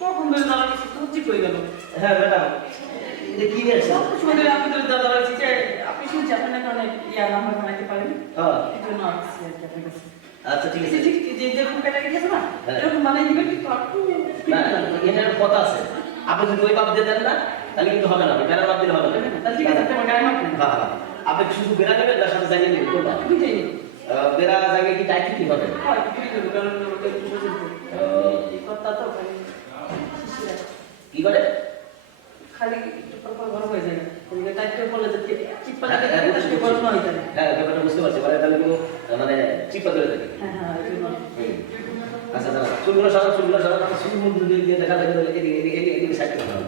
কখন ধরে দাঁড়া গেছি তো ঠিক হয়ে গেল। হ্যাঁ ম্যাডাম, এটা কি নিয়েছে? শুনে আপনি ধরে দাঁড়া গেছি যে আপনি শুনছি আপনার নাকি অনেক নাম্বার বানাইতে পারেন। হ্যাঁ এই জন্য আসছি আর কি আপনার কাছে। আচ্ছা ঠিক আছে। ঠিক যেরকম ক্যাটাগরি আছে না এরকম বানাই দিবেন কিন্তু একটু না এটার কথা আছে, আপনি যদি ওই মাপ দিয়ে দেন না তাহলে কিন্তু হবে না, বেড়ার মাপ দিলে হবে না। তাহলে ঠিক আছে আপনি আমার গায়ে মাপ দেন। হ্যাঁ হ্যাঁ, আপনি শুধু বেড়া দেবেন তার সাথে জানিয়ে দেবেন কোনটা দুইটাই নিন। বেড়া জায়গায় কি টাইট কি হবে? হয় দুইটাই দেবো কারণ ওটা একটু পর্যন্ত এই কথা তো খালি শিশিরা কি করে? খালি একটু পর পর গরম হয়ে যায় না ওই টাইটটা বলে যে চিপা লাগে একটু গরম না হয়ে যায়। হ্যাঁ ব্যাপারটা বুঝতে পারছি, মানে তাহলে কোনো মানে চিপা ধরে থাকে। হ্যাঁ হ্যাঁ এই জন্য আচ্ছা দাদা চুলগুলো সারা আমার চুল মুখ দিয়ে দেখা যায় এদিকে সাইড করতে হবে।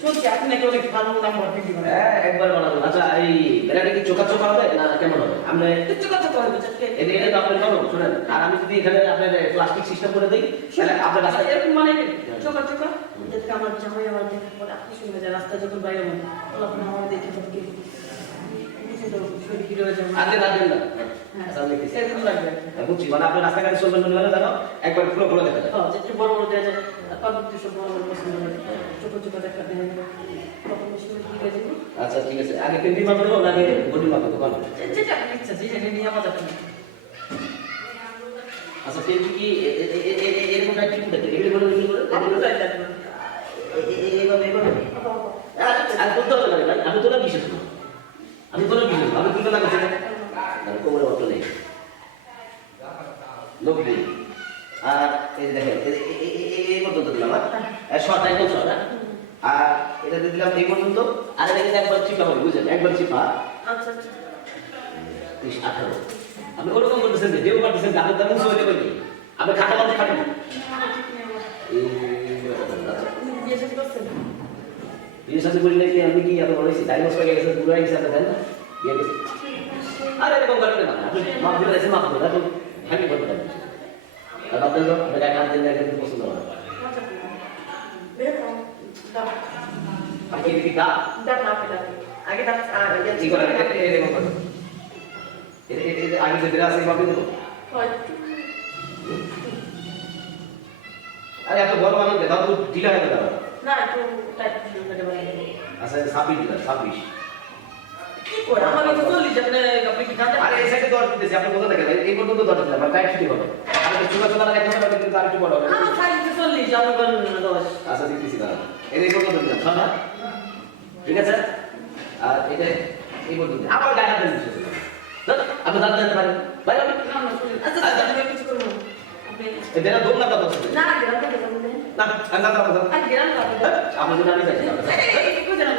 চলছে আপনি নাকি অনেক ভালো নাম্বার বিক্রি করেন। হ্যাঁ একবার বানাবো। আচ্ছা এই বেড়াটা কি চোখা চোখা হবে না কেমন হবে? আপনি একটু কথা তো হবে যাতে এটা তো আপনি করুন শুনেন, আর আমি যদি এখানে আপনার প্লাস্টিক সিস্টেম করে দিই তাহলে আপনার রাস্তায় এরকম মানে চোখা চোখা যাতে আমার জামাই আমার দেখে পরে আপনি শুনে যায় রাস্তায় যখন বাইরে মনে আপনি আমার দেখে ফটকে শরীর কি রয়ে যাবে আগে রাখবেন না। হ্যাঁ আচ্ছা আমি দেখতেছি। সেরকম লাগবে বুঝছি, মানে আপনি রাস্তাঘাটে চলবেন মানে জানো একবার পুরো পুরো দেখা যায়। হ্যাঁ যেটা বড় বড় দেওয়া যায় পাবলিক সব বড় বড় পছন্দ করে ছোট ছোট দেখা দেয় তখন বেশি কি হয়ে যাবে। আচ্ছা ঠিক আছে, আগে পেন্টি মাপ দেবো নাকি বডি মাপ দেবো বল? যেটা আপনি ইচ্ছা যেটা নিয়ে আমাদের আচ্ছা পেন্টি কি এরকম টাইপ কি দেখতে এগুলো বলে আপনি তো এটা দেবেন এইভাবে এইভাবে আর করতে হবে না ভাই, আমি তো না বিশেষ না, আমি তো না বিশেষ আমি তুলতে লাগাচ্ছি না কোমরে অত নেই লোক নেই। আর এই যে দেখেন এই পর্যন্ত দিলাম শর্ট একদম শর্ট, আর এটা দিয়ে দিলাম এই পর্যন্ত, আর এটা কিন্তু একবার চিপা হবে বুঝলেন, একবার চিপা। আচ্ছা আচ্ছা 18 আপনি ওরকম করতেছেন যে দেও করতেছেন গাছের দাম উঁচু হইতে পারি আপনি খাটা মানুষ খাটেন বিয়ের সাথে বলি নাকি আমি কি এত বড় হয়েছি ডাইনোস হয়ে গেছে বুড়ো হয়ে গেছে আপনি জানেন না বিয়ে গেছে আর এরকম করেন না আপনি মাপ দিলে এসে মাপ দেবেন এখন হ্যাপি করতে পারেন আর আপনার তো আপনাকে কাজ দিলে একদম পছন্দ হবে আপনি কি গা আগে দাঁত কি করে এরকম করেন আগে যে বিরাজ এই ভাবে দেবো আরে এত বড় মানুষ দেখা তো ঢিলা হয়ে যাবে না একটু টাইট করে দেবেন আচ্ছা 26 দিলাম 26 কি করে আমার তো চল্লিশ আপনি কি জানতে আরে এই সাইডে দর দিতেছি আপনি কোথা থেকে এই পর্যন্ত দর দিলাম আর টাইট ছুটি হবে আপনি চুলা চুলা লাগাইতে হবে কিন্তু আর একটু বড় হবে আমার সাইজ তো চল্লিশ আপনি বলেন 10 আচ্ছা দিতেছি না এই পর্যন্ত দিলাম না ঠিক আছে আর এটা এই পর্যন্ত আবার গায়ে হাত দিতে আপনি দাঁত দিতে পারেন বাইরে আচ্ছা আমি কিছু করব এটা দোল না কথা না গ্রাম থেকে না না না আর গ্রাম থেকে আপনি যদি আমি যাই এই কোথায়